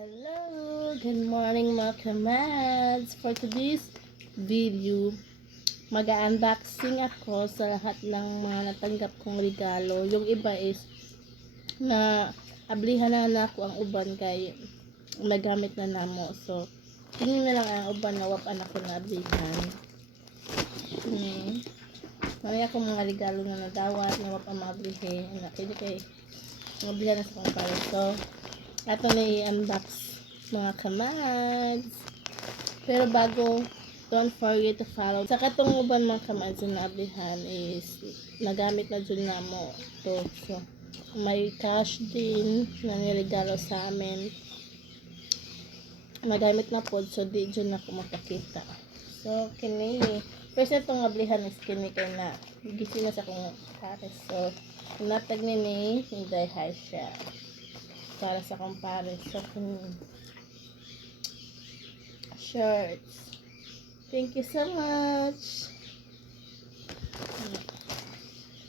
Hello! Good morning mga kamads! For today's video, mag-unboxing ako sa lahat ng mga natanggap kong regalo. Yung iba is na ablihan na ako ang uban kay nagamit na namo. So, tingin na lang ang uban na wapan ako na ablihan. Mamaya akong mga regalo na nadawat na wapan maablihin. Hindi kay maablihan na sa kong pare. So, ato na i-unbox mga kamads. Pero bago, don't forget to follow. Sa katong uban mga kamads na naablihan is nagamit na dyan na mo to. So, may cash din na niregalo sa amin. Nagamit na po. So, di dyan ako makakita. So, kini. First na itong ablihan is kini kay na gising na sa kong pares. So, natag ni hindi high siya. Para sa kumpare sa shirts. Thank you so much.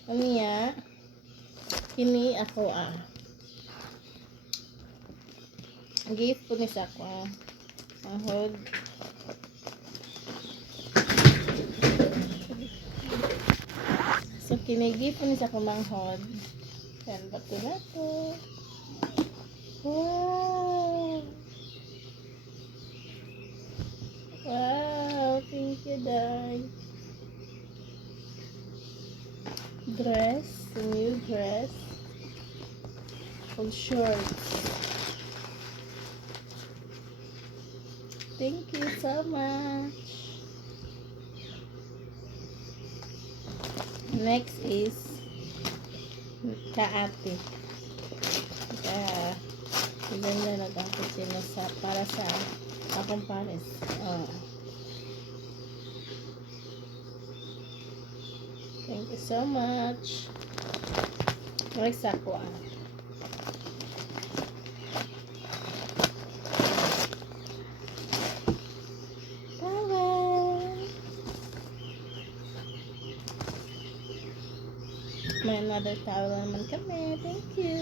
Amiya, kini ako gift po ni sa ako. Ahod. So kini gift po ni sa ako manghod. Yan bato na to. Wow! Wow! Thank you, Dad. Dress, a new dress. Full shorts. Thank you so much. Next is kaate. Ganda na ang kusina para sa akong pares. Thank you so much. Next ako tawel. May another towel naman kami. Thank you.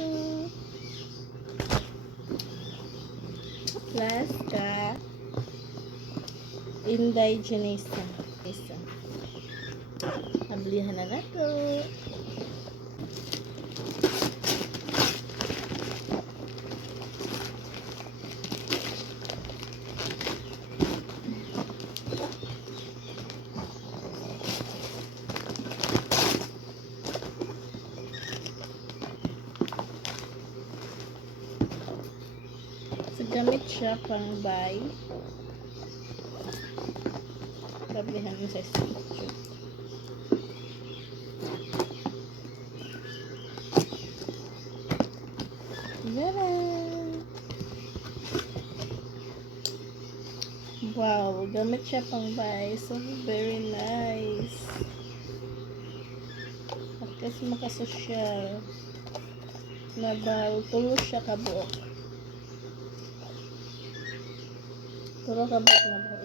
Plus ka Inday Janisa. Ablihan na nato. So, gamit siya pang buy. Ablihan mo sa statue. Wow, gamit siya pang buy. So, very nice. At kasi makasosyal. Nabaw, tulo siya kabuok. Tulo kabuok na ba?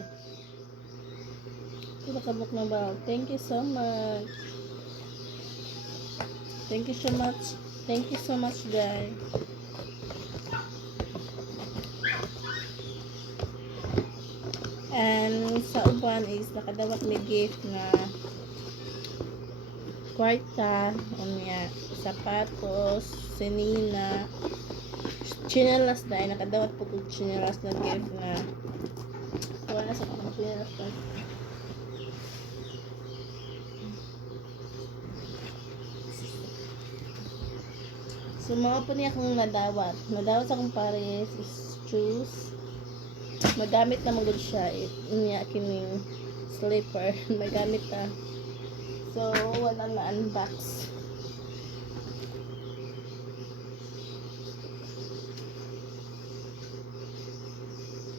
Tulo kabuok na ba? Thank you so much. Thank you so much. Thank you so much, guys. And sa uban is nakadawat may gift na kwarta, sapatos, sinina, chinelas dahil nakadawat po kong chinelas na gift na wala sa kong chinelas na. So mga po niya akong nadawat sa akong pares is shoes. Magamit na magod siya. Inya kining slipper. Magamit na. So, wala na unbox.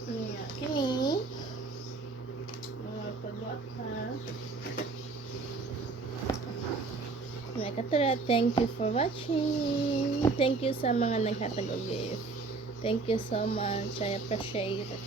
Inya kini. Pagbuat ha. Katara, thank you for watching. Thank you sa mga naghatag og gift. Thank you so much. I appreciate it.